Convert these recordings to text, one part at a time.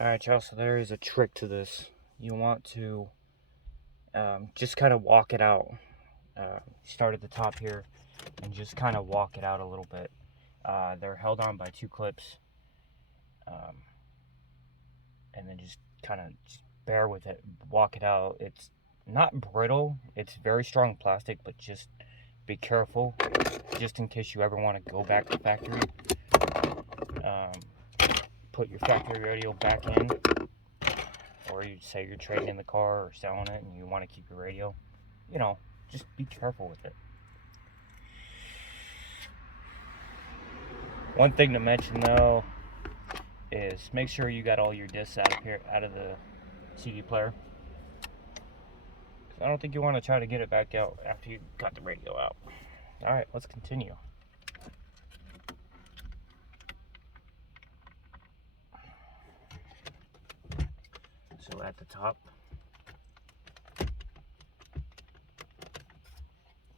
Alright, y'all, so there is a trick to this. You want to just kind of walk it out. Start at the top here and just kind of walk it out a little bit. They're held on by 2 clips. And then just kind of bear with it. Walk it out. It's not brittle. It's very strong plastic, but just be careful just in case you ever want to go back to factory. Put your factory radio back in, or you say you're trading in the car or selling it and you want to keep your radio, just be careful with it. One thing to mention though is make sure you got all your discs out of the CD player. I don't think you want to try to get it back out after you got the radio out. Alright, let's continue. So at the top,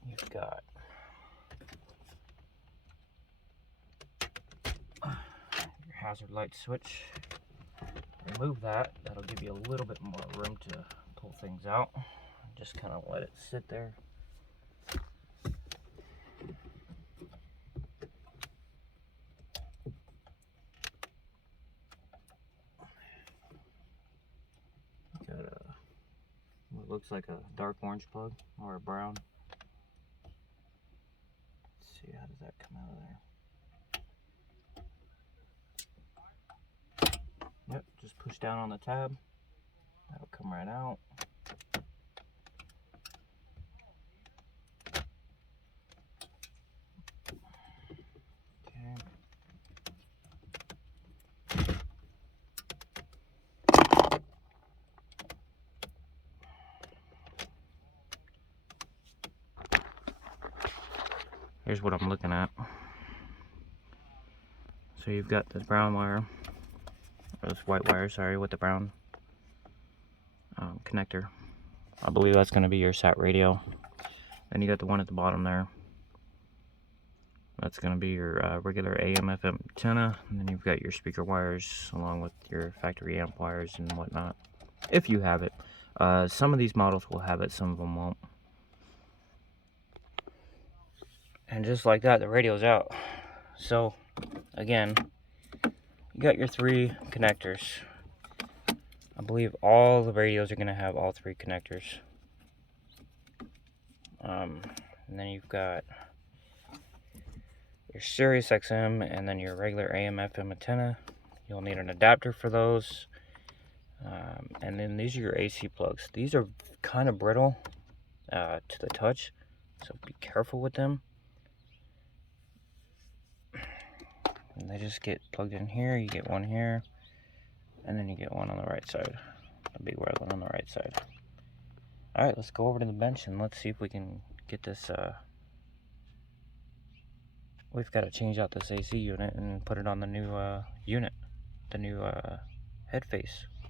you've got your hazard light switch. Remove that. That'll give you a little bit more room to pull things out. Just kind of let it sit there. Got what looks like a dark orange plug or a brown. Let's see, how does that come out of there? Yep, just push down on the tab. That'll come right out. Here's what I'm looking at. So you've got this brown wire, or this white wire, sorry, with the brown connector. I believe that's going to be your sat radio. Then you got the one at the bottom there. That's going to be your regular AM FM antenna. And then you've got your speaker wires along with your factory amp wires and whatnot, if you have it. Some of these models will have it, some of them won't. And just like that, the radio's out. So, again, you got your 3 connectors. I believe all the radios are going to have all 3 connectors. And then you've got your Sirius XM and then your regular AM FM antenna. You'll need an adapter for those. And then these are your AC plugs. These are kind of brittle to the touch, so be careful with them. And they just get plugged in here. You get one here, and then you get one on the right side, a big red one on the right side. Alright, let's go over to the bench and let's see if we can get this. We've got to change out this AC unit and put it on the new unit, the new head face.